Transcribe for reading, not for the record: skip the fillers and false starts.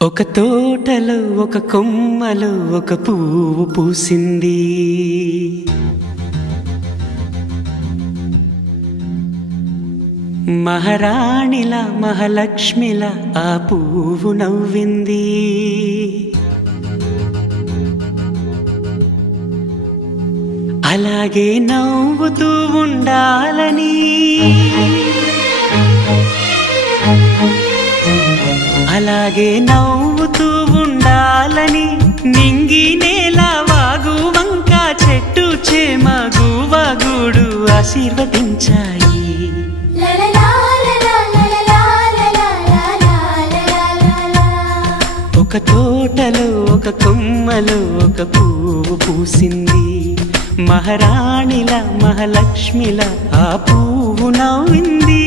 ఒక తోటలో ఒక కొమ్మలో ఒక పువ్వు పూసింది. మహారాణిలా మహాలక్ష్మిలా ఆ పువ్వు నవ్వింది. అలాగే నవ్వుతూ ఉండాలని, అలాగే నవ్వుతూ ఉండాలని నింగి నేల వాగు వంక చెట్టు చేమ గువగూడు ఆశీర్వదించాయి. ఒక తోటలో ఒక కొమ్మలో ఒక పువ్వు పూసింది. మహారాణిలా మహాలక్ష్మిలా ఆ పువ్వు నవ్వింది.